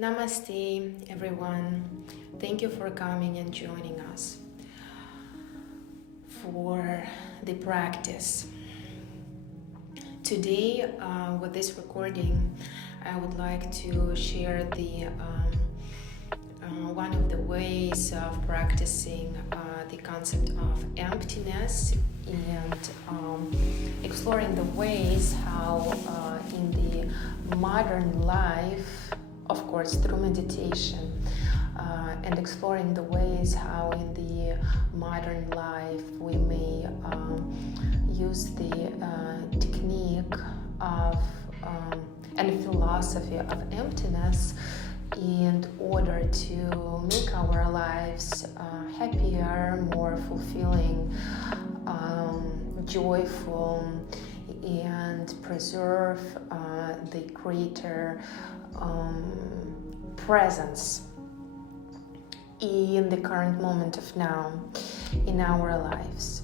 Namaste, everyone. Thank you for coming and joining us for the practice. Today, with this recording, I would like to share one of the ways of practicing the concept of emptiness and exploring the ways how in the modern life, of course through meditation, and exploring the ways how in the modern life we may use the technique of and philosophy of emptiness in order to make our lives happier, more fulfilling, joyful, and preserve the greater presence in the current moment of now in our lives.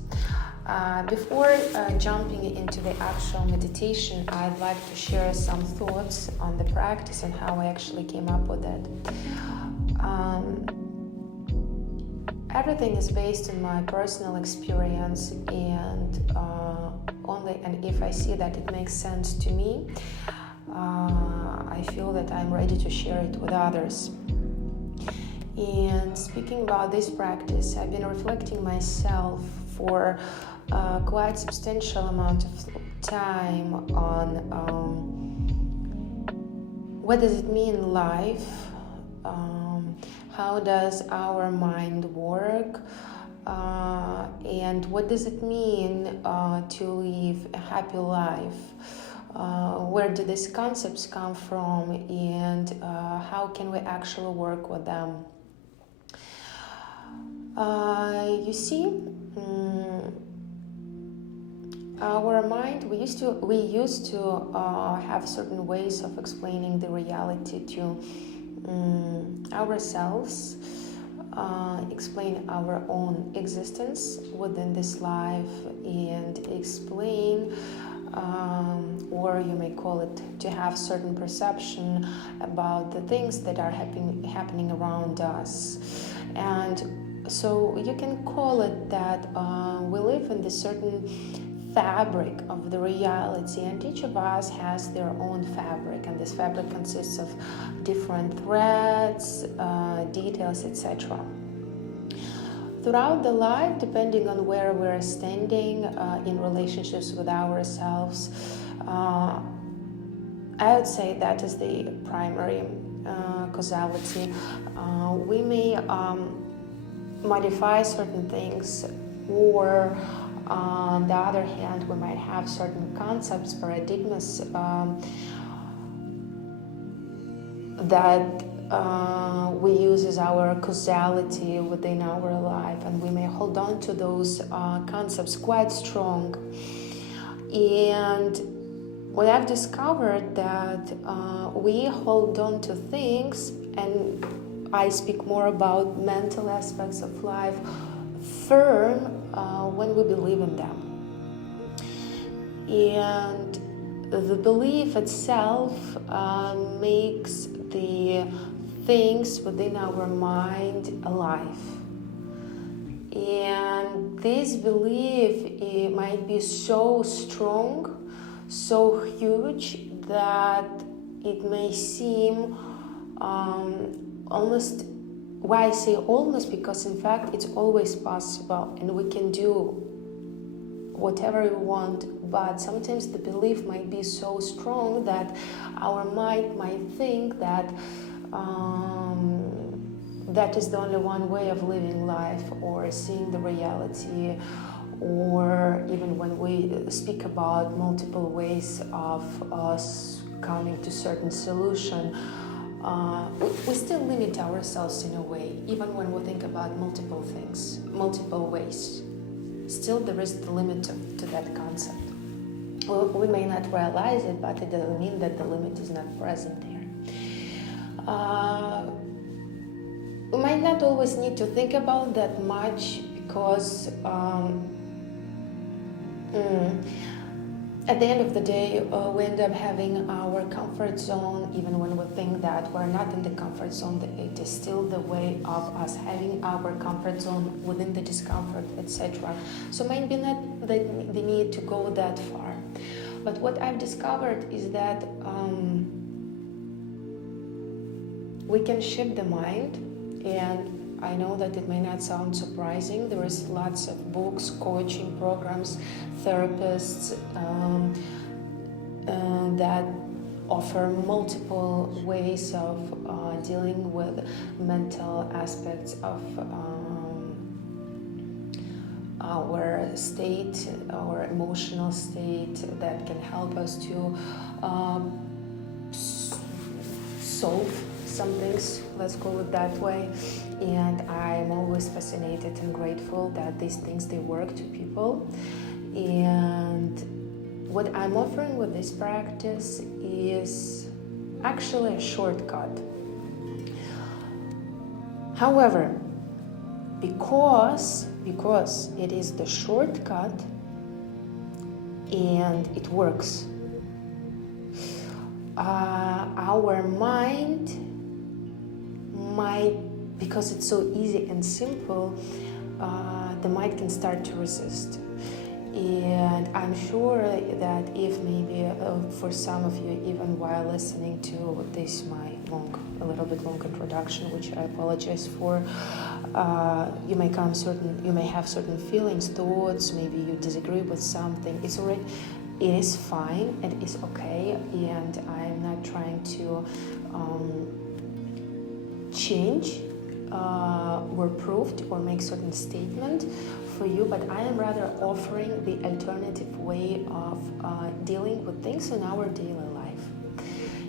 Before jumping into the actual meditation, I'd like to share some thoughts on the practice and how I actually came up with it. Everything is based on my personal experience, and if I see that it makes sense to me, I feel that I'm ready to share it with others. And speaking about this practice, I've been reflecting myself for quite substantial amount of time on what does it mean life, how does our mind work, and what does it mean to live a happy life. Where do these concepts come from, and how can we actually work with them? You see, our mind, we used to have certain ways of explaining the reality to ourselves, explain our own existence within this life, and explain, or you may call it, to have certain perception about the things that are happening around us. And so you can call it that we live in this certain fabric of the reality, and each of us has their own fabric, and this fabric consists of different threads, details, etc. Throughout the life, depending on where we're standing in relationships with ourselves, I would say that is the primary causality. We may modify certain things, or on the other hand, we might have certain concepts, paradigms that we use as our causality within our life, and we may hold on to those concepts quite strong. And what I've discovered that we hold on to things, and I speak more about mental aspects of life, firm when we believe in them. And the belief itself makes the things within our mind alive. And this belief, it might be so strong, so huge, that it may seem almost, why I say almost, because in fact it's always possible and we can do whatever we want, but sometimes the belief might be so strong that our mind might think that that is the only one way of living life, or seeing the reality, or even when we speak about multiple ways of us coming to certain solution, we still limit ourselves in a way, even when we think about multiple things, multiple ways. Still there is the limit to that concept. Well, we may not realize it, but it doesn't mean that the limit is not present there. We might not always need to think about that much, because at the end of the day, we end up having our comfort zone. Even when we think that we're not in the comfort zone, it is still the way of us having our comfort zone within the discomfort, etc. So maybe not the need to go that far. But what I've discovered is that we can shift the mind, and I know that it may not sound surprising. There is lots of books, coaching programs, therapists that offer multiple ways of dealing with mental aspects of our state, our emotional state, that can help us to solve some things, let's call it that way. And I'm always fascinated and grateful that these things, they work to people. And what I'm offering with this practice is actually a shortcut. However, because it is the shortcut and it works, our mind might, because it's so easy and simple, the mind can start to resist. And I'm sure that if maybe for some of you, even while listening to this my a little bit long introduction, which I apologize for, you may have certain feelings, thoughts, maybe you disagree with something. It is fine, it is okay, and I'm not trying to change or proved or make certain statement for you, but I am rather offering the alternative way of dealing with things in our daily life.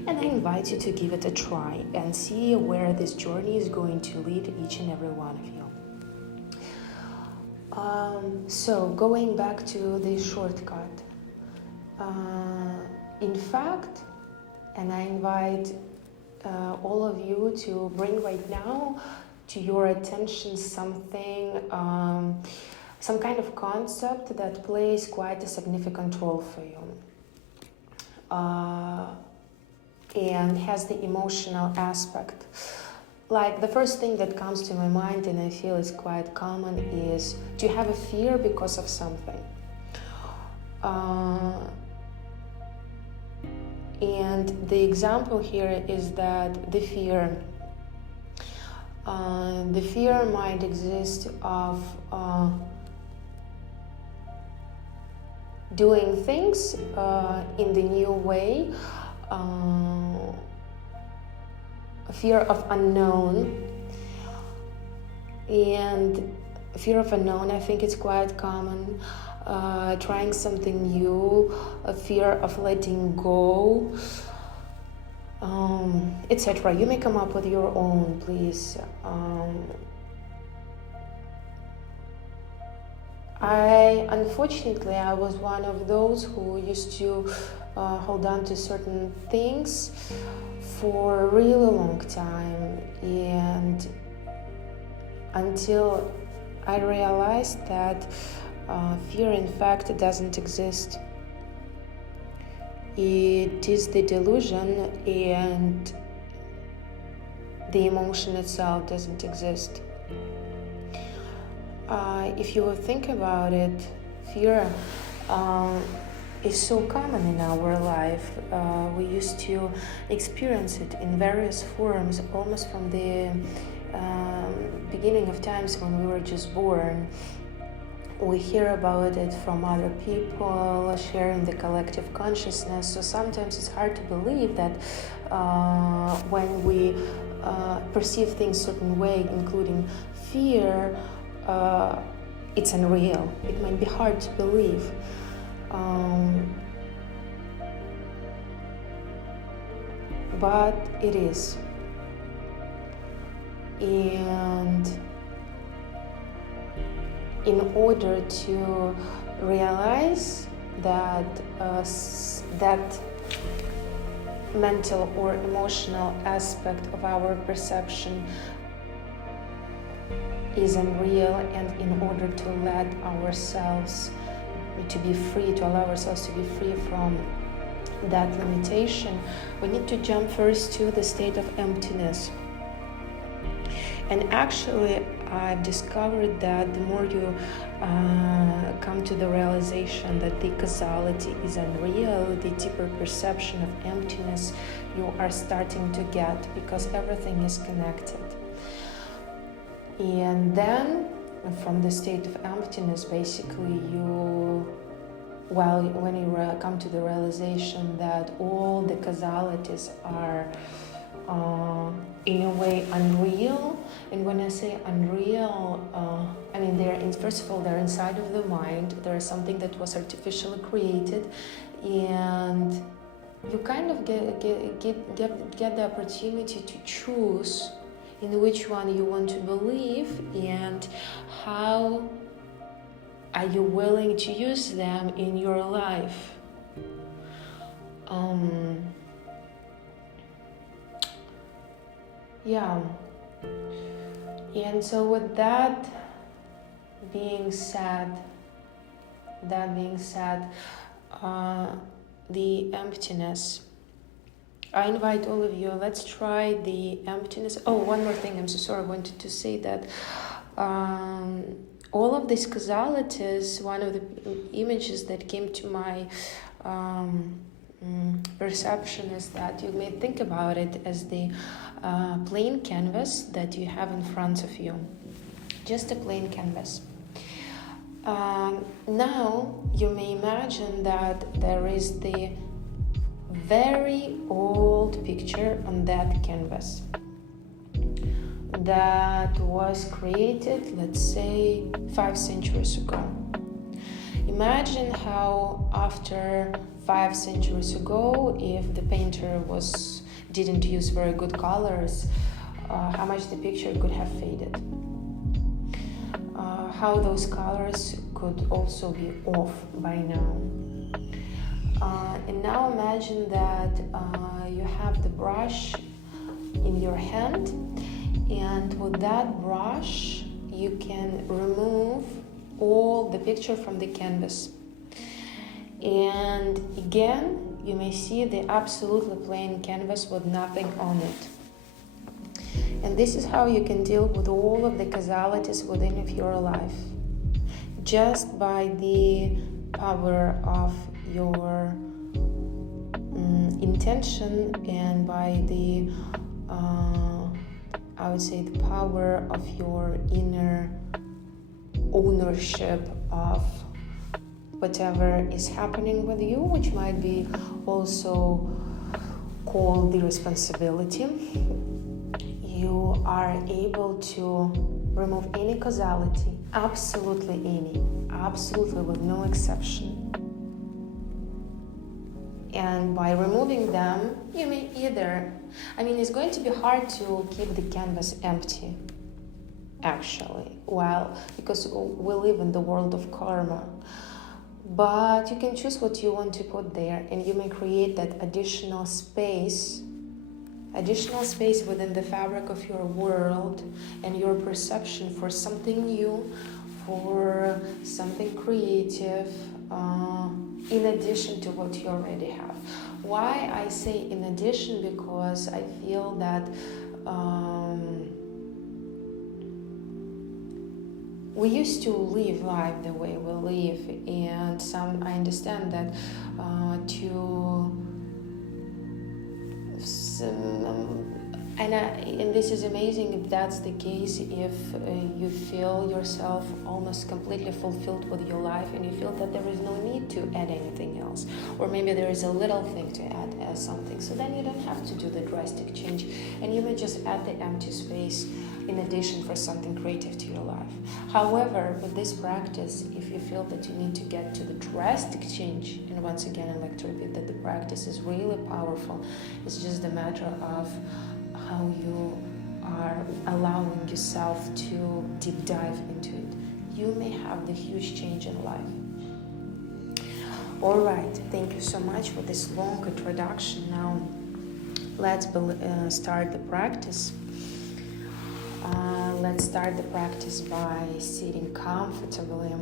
And I invite you to give it a try and see where this journey is going to lead each and every one of you. So going back to the shortcut, in fact, and I invite all of you to bring right now to your attention something, some kind of concept that plays quite a significant role for you, and has the emotional aspect. Like the first thing that comes to my mind, and I feel is quite common, is do you have a fear because of something? And the example here is that the fear might exist of doing things in the new way, fear of unknown. And fear of unknown, I think it's quite common. Trying something new, a fear of letting go, etc. You may come up with your own, please. Unfortunately, I was one of those who used to hold on to certain things for a really long time, and until I realized that fear, in fact, doesn't exist. It is the delusion, and the emotion itself doesn't exist. If you think about it, fear is so common in our life. We used to experience it in various forms, almost from the beginning of times when we were just born. We hear about it from other people, sharing the collective consciousness. So sometimes it's hard to believe that when we perceive things a certain way, including fear, it's unreal. It might be hard to believe. But it is. And in order to realize that that mental or emotional aspect of our perception is unreal, and in order to let ourselves to be free, to allow ourselves to be free from that limitation, we need to jump first to the state of emptiness. And actually, I've discovered that the more you come to the realization that the causality is unreal, the deeper perception of emptiness you are starting to get, because everything is connected. And then, from the state of emptiness, basically when you come to the realization that all the causalities are in a way unreal. And when I say unreal, I mean first of all they're inside of the mind. There is something that was artificially created, and you kind of get the opportunity to choose in which one you want to believe and how are you willing to use them in your life. Yeah. And so with that being said, the emptiness, I invite all of you, let's try the emptiness. Oh, one more thing, I'm so sorry, I wanted to say that all of these causalities, one of the images that came to my perception is that you may think about it as the plain canvas that you have in front of you, just a plain canvas. Now you may imagine that there is the very old picture on that canvas that was created, let's say, 5 centuries ago. Imagine how after 5 centuries ago, if the painter didn't use very good colors, how much the picture could have faded. How those colors could also be off by now. And now imagine that you have the brush in your hand, and with that brush you can remove all the picture from the canvas. And again, you may see the absolutely plain canvas with nothing on it. And this is how you can deal with all of the causalities within of your life, just by the power of your intention and by the I would say the power of your inner ownership of whatever is happening with you, which might be also called the responsibility. You are able to remove any causality, absolutely with no exception. And by removing them, you may it's going to be hard to keep the canvas empty, actually, because we live in the world of karma. But you can choose what you want to put there, and you may create that additional space within the fabric of your world and your perception for something new, for something creative, in addition to what you already have. Why I say in addition? Because I feel that we used to live life the way we live, and I understand that and this is amazing if that's the case, if you feel yourself almost completely fulfilled with your life and you feel that there is no need to add anything else, or maybe there is a little thing to add as something, so then you don't have to do the drastic change, and you may just add the empty space in addition for something creative to your life. However, with this practice, if you feel that you need to get to the drastic change, and once again I like to repeat that the practice is really powerful, it's just a matter of how you are allowing yourself to deep dive into it, you may have the huge change in life. All right, thank you so much for this long introduction. Now let's start the practice. Let's start the practice by sitting comfortably.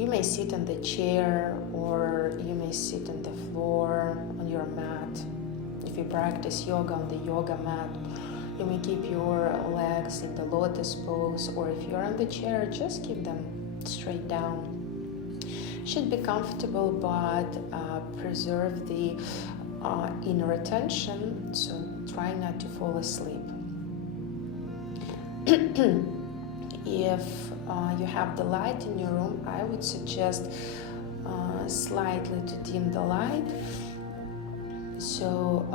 You may sit on the chair, or you may sit on the floor on your mat. If you practice yoga on the yoga mat, you may keep your legs in the lotus pose, or if you're on the chair, just keep them straight down. Should be comfortable, but preserve the inner attention, so try not to fall asleep. If you have the light in your room, I would suggest slightly to dim the light, so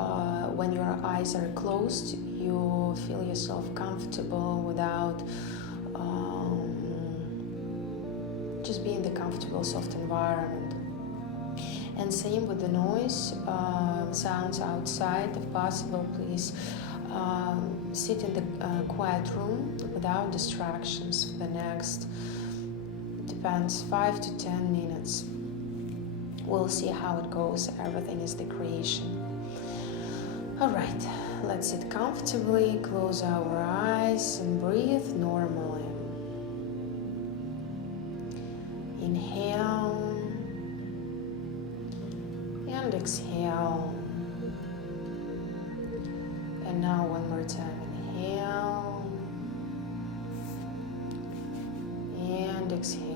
when your eyes are closed, you feel yourself comfortable without just be in the comfortable, soft environment. And same with the noise, sounds outside. If possible, please sit in the quiet room without distractions for the next, depends, 5 to 10 minutes. We'll see how it goes. Everything is the creation. All right, let's sit comfortably, close our eyes and breathe normally. Inhale and exhale. And now one more time. Inhale and exhale.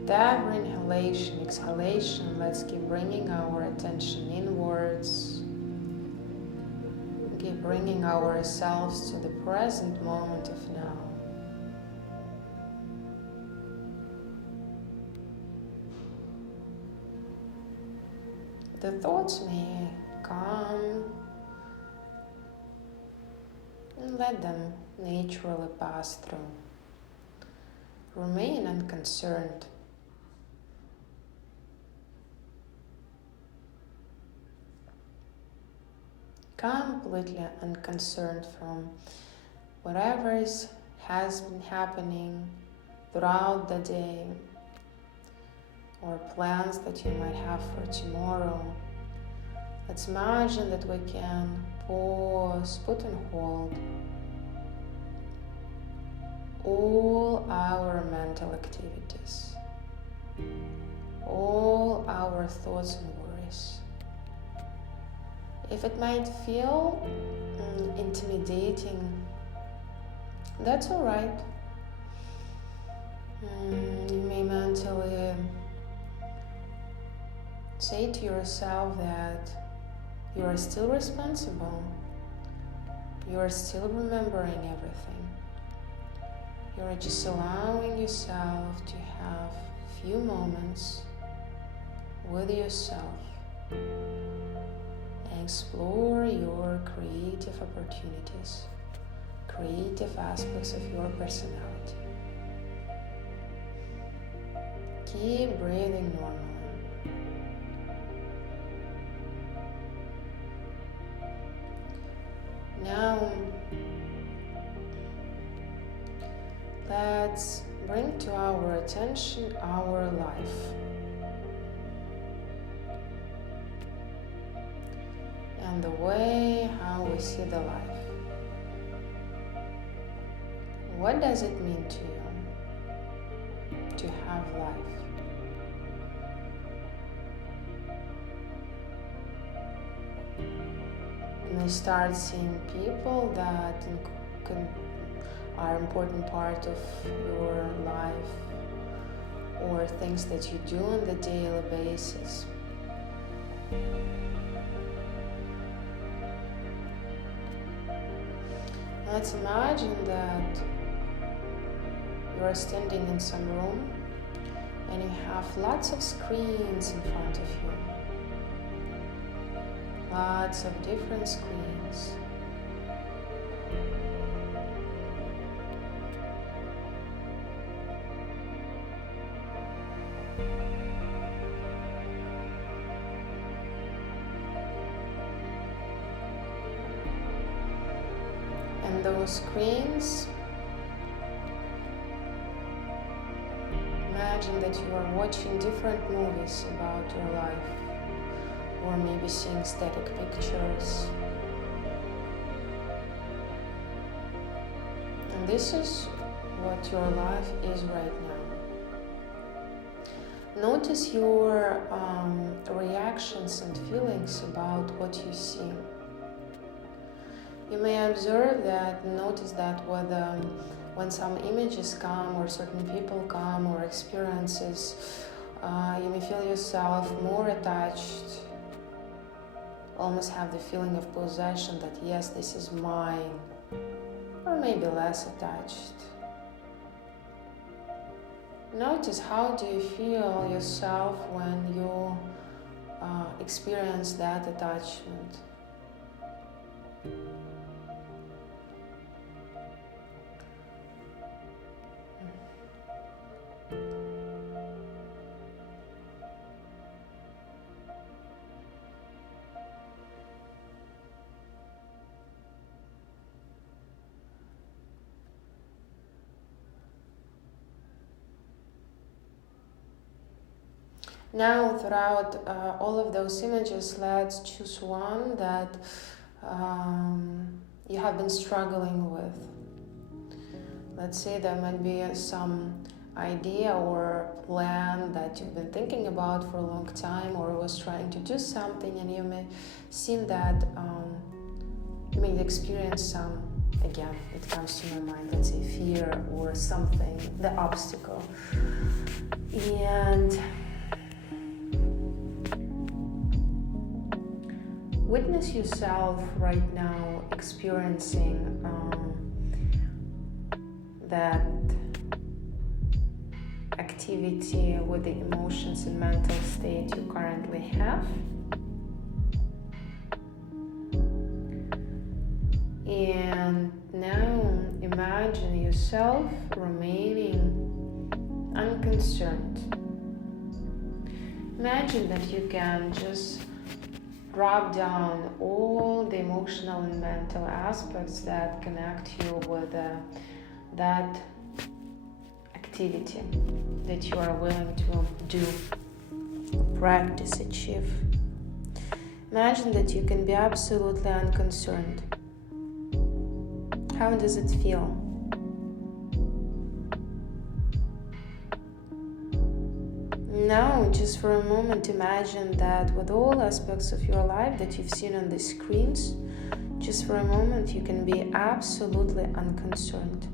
With every inhalation, exhalation, let's keep bringing our attention inwards. Keep bringing ourselves to the present moment of now. The thoughts may come, and let them naturally pass through. Remain unconcerned. Completely unconcerned from whatever has been happening throughout the day, or plans that you might have for tomorrow. Let's imagine that we can pause, put on hold all our mental activities, all our thoughts and worries. If it might feel intimidating, that's all right. You may mentally say to yourself that you are still responsible. You are still remembering everything. You are just allowing yourself to have a few moments with yourself and explore your creative opportunities, creative aspects of your personality. Keep breathing normally. Now, let's bring to our attention our life. And the way how we see the life. What does it mean to you to have life? You may start seeing people that are an important part of your life, or things that you do on the daily basis. Let's imagine that you are standing in some room and you have lots of screens in front of you. Lots of different screens. And those screens, imagine that you are watching different movies about your life, or maybe seeing static pictures. this is what your life is right now. Notice your reactions and feelings about what you see. You may observe that, notice that when some images come or certain people come or experiences, you may feel yourself more attached, almost have the feeling of possession that yes, this is mine, or maybe less attached. Notice how do you feel yourself when you experience that attachment. Now, throughout all of those images, let's choose one that you have been struggling with. Let's say there might be some idea or plan that you've been thinking about for a long time, or was trying to do something, and you may seem that you may experience some, again, it comes to my mind, let's say fear or something, the obstacle. And witness yourself right now experiencing that activity with the emotions and mental state you currently have. And now imagine yourself remaining unconcerned. Imagine that you can just drop down all the emotional and mental aspects that connect you with that activity that you are willing to do, practice, achieve. Imagine that you can be absolutely unconcerned. How does it feel? Now, just for a moment, imagine that with all aspects of your life that you've seen on the screens, just for a moment you can be absolutely unconcerned.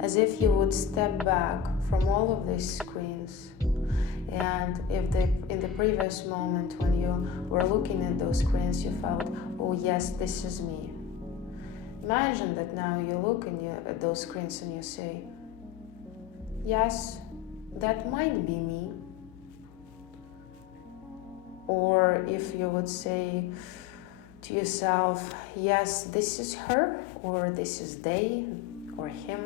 As if you would step back from all of these screens. And if in the previous moment when you were looking at those screens you felt, oh yes, this is me. Imagine that now you look at those screens and you say, yes, that might be me. Or if you would say to yourself, yes, this is her, or this is they, or him.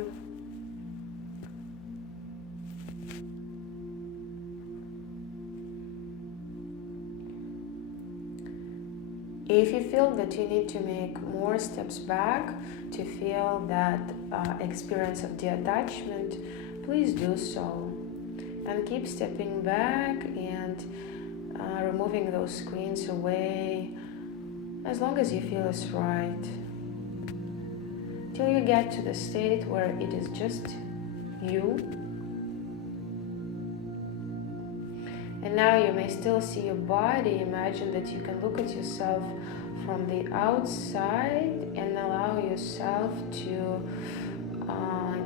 If you feel that you need to make more steps back to feel that experience of detachment, please do so. And keep stepping back and removing those screens away as long as you feel is right. Till you get to the state where it is just you. And now you may still see your body. Imagine that you can look at yourself from the outside and allow yourself to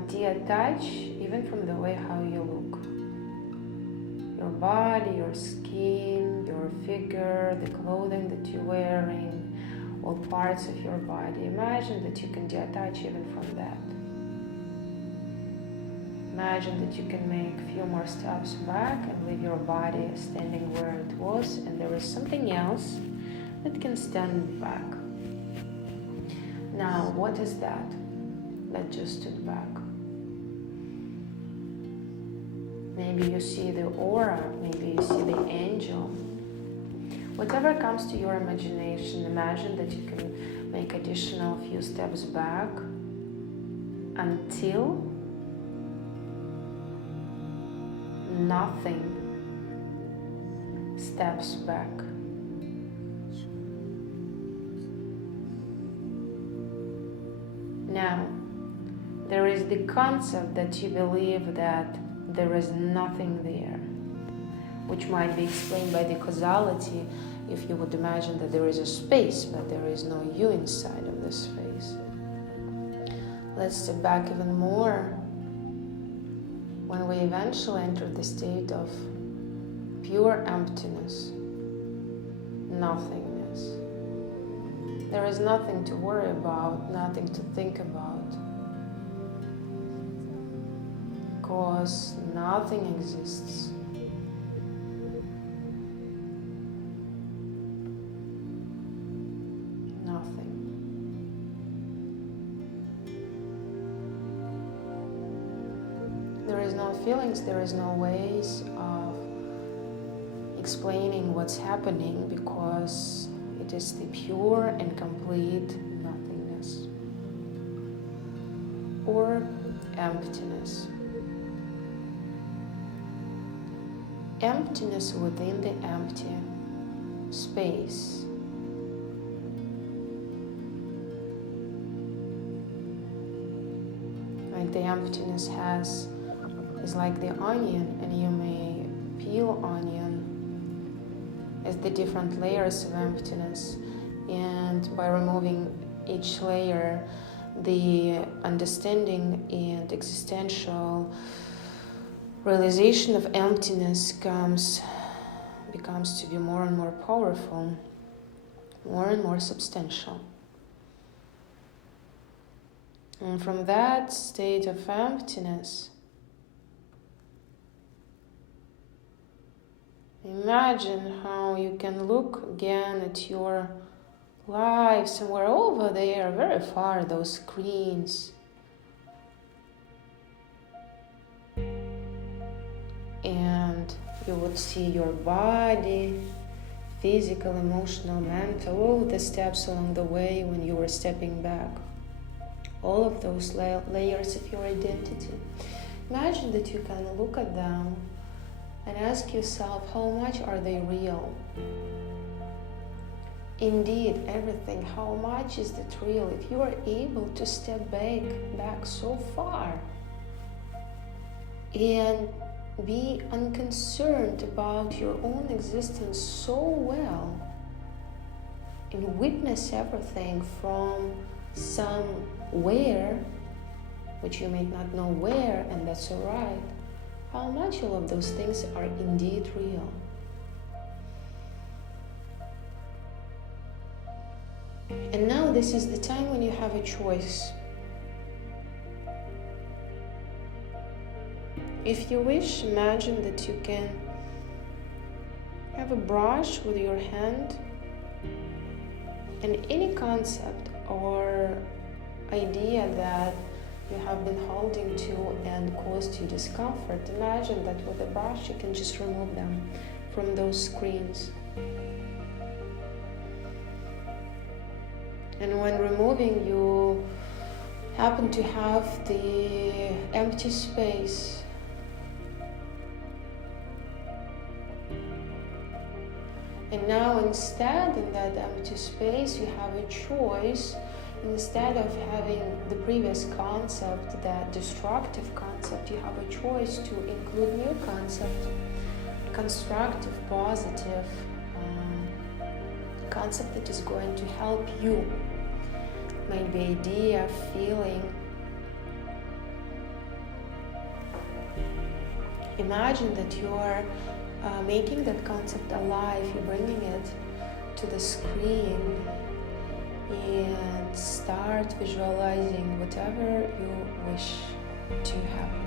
detach even from the way how you look. Your body, your skin, your figure, the clothing that you're wearing, all parts of your body. Imagine that you can detach even from that. Imagine that you can make a few more steps back and leave your body standing where it was, and there is something else that can stand back. Now, what is that just stood back? Maybe you see the aura, maybe you see the angel. Whatever comes to your imagination, imagine that you can make additional few steps back until nothing steps back. Now, is the concept that you believe that there is nothing there, which might be explained by the causality if you would imagine that there is a space, but there is no you inside of this space. Let's step back even more. When we eventually enter the state of pure emptiness, nothingness, there is nothing to worry about, nothing to think about, because nothing exists. Nothing. There is no feelings, there is no ways of explaining what's happening, because it is the pure and complete nothingness or emptiness. Emptiness within the empty space. Like the emptiness is like the onion, and you may peel onion as the different layers of emptiness, and by removing each layer, the understanding and existential realization of emptiness becomes to be more and more powerful, more and more substantial. And from that state of emptiness, imagine how you can look again at your life somewhere over there, very far, those screens. And you would see your body, physical, emotional, mental, all the steps along the way when you were stepping back. All of those layers of your identity. Imagine that you can look at them and ask yourself, how much are they real? Indeed, everything, how much is it real? If you are able to step back so far and be unconcerned about your own existence so well, and witness everything from somewhere, which you may not know where, and that's all right, how much all of those things are indeed real. And now this is the time when you have a choice. If you wish, imagine that you can have a brush with your hand, and any concept or idea that you have been holding to and caused you discomfort, imagine that with a brush you can just remove them from those screens. And when removing, you happen to have the empty space. And now instead, in that empty space, you have a choice. Instead of having the previous concept, that destructive concept, you have a choice to include new concept, constructive, positive concept that is going to help you. Maybe idea, feeling. Imagine that you are making that concept alive, you're bringing it to the screen, and start visualizing whatever you wish to happen.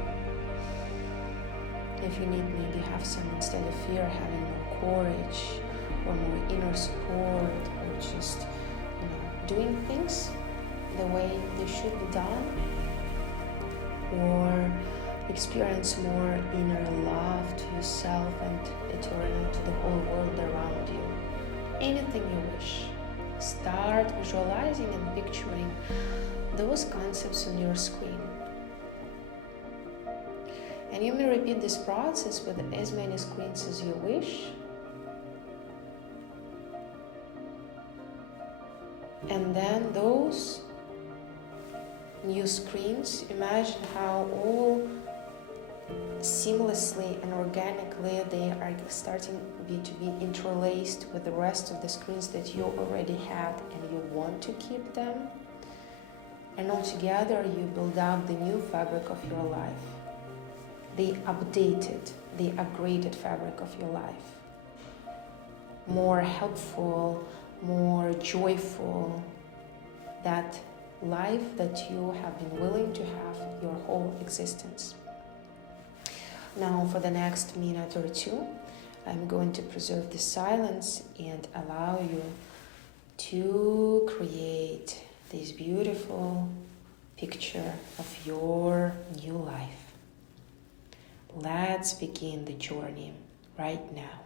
If you need, maybe have some, instead of fear, having more courage or more inner support, or just doing things the way they should be done, or experience more inner love to yourself and eternal to the whole world around you. Anything you wish. Start visualizing and picturing those concepts on your screen. And you may repeat this process with as many screens as you wish. And then those new screens. Imagine how all seamlessly and organically they are starting to be interlaced with the rest of the screens that you already had and you want to keep them. And altogether you build up the new fabric of your life, the updated, the upgraded fabric of your life. More helpful, more joyful, that life that you have been willing to have your whole existence. Now for the next minute or two, I'm going to preserve the silence and allow you to create this beautiful picture of your new life. Let's begin the journey right now.